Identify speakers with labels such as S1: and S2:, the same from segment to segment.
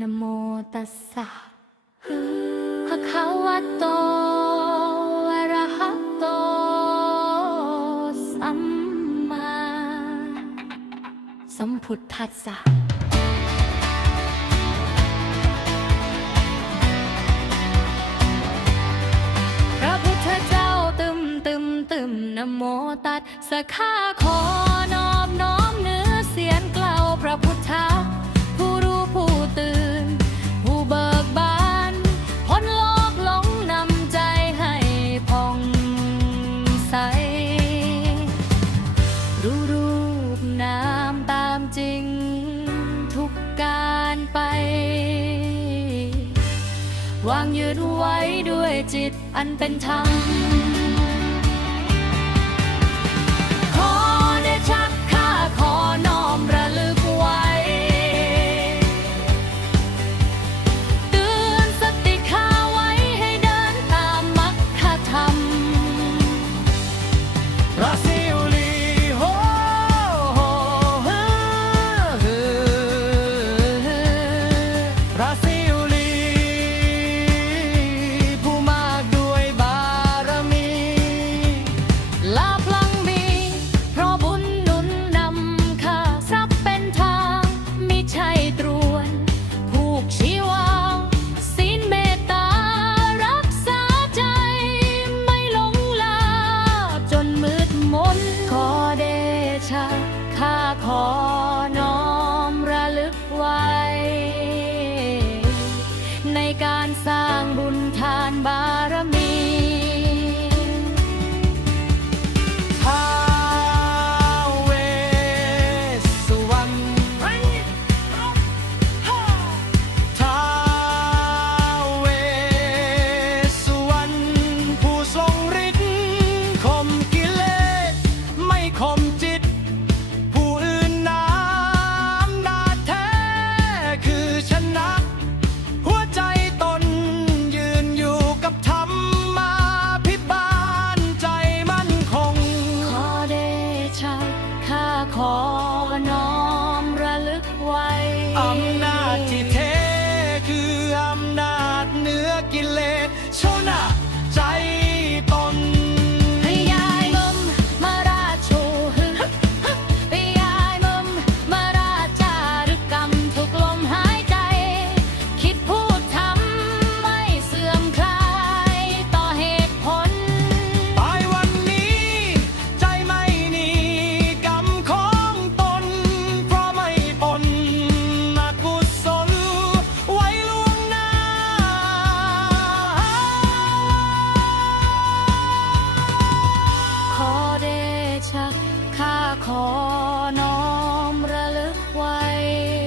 S1: นโมตัสสะภะคะวะโตอะระหะโต สัมมา สัมพุทธัสสะพระพุทธเจ้าตึมตึมตึมนะโมตัสสะข้าขอนอบน้อมเนื้อเสียงกล่าวพระพุทธ จริงทุกการไป วางยืนไว้ด้วยจิตอันเป็นธรรม ขอน้อมระลึกไว้ ใน
S2: การ
S1: สร้างบุญทานบาร Um.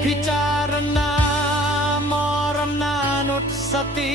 S2: ពិចារណាមរណានុស្សតិ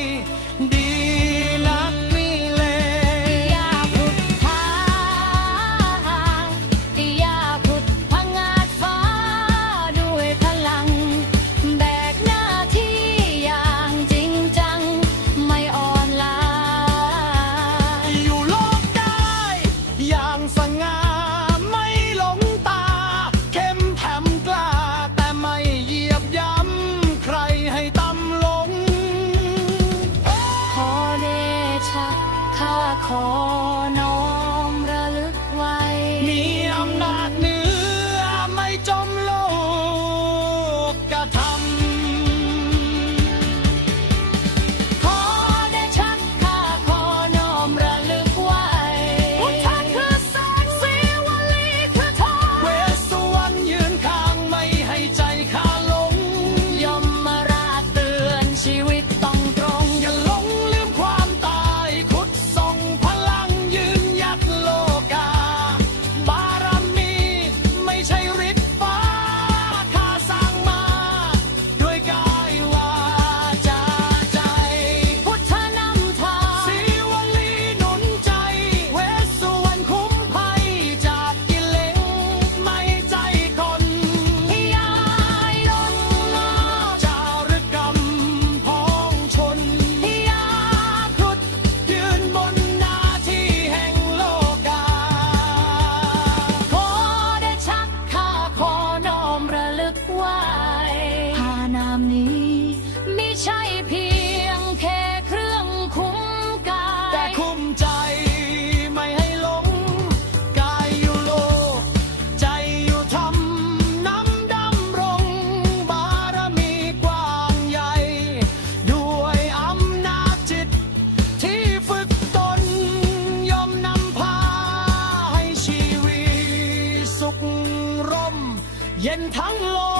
S2: she ามนี้
S1: ไม่ใช่เพียงแค่เครื่องคุ้มกาย
S2: แต่คุ้มใจไม่ให้หลง กายอยู่โลก ใจอยู่ทำน้ำดำรง บารมีกว้างใหญ่ ด้วยอำนาจจิต ที่ฝึกตนยอมนำพา ให้ชีวิตสุขร่ม เย็นทั้งโลก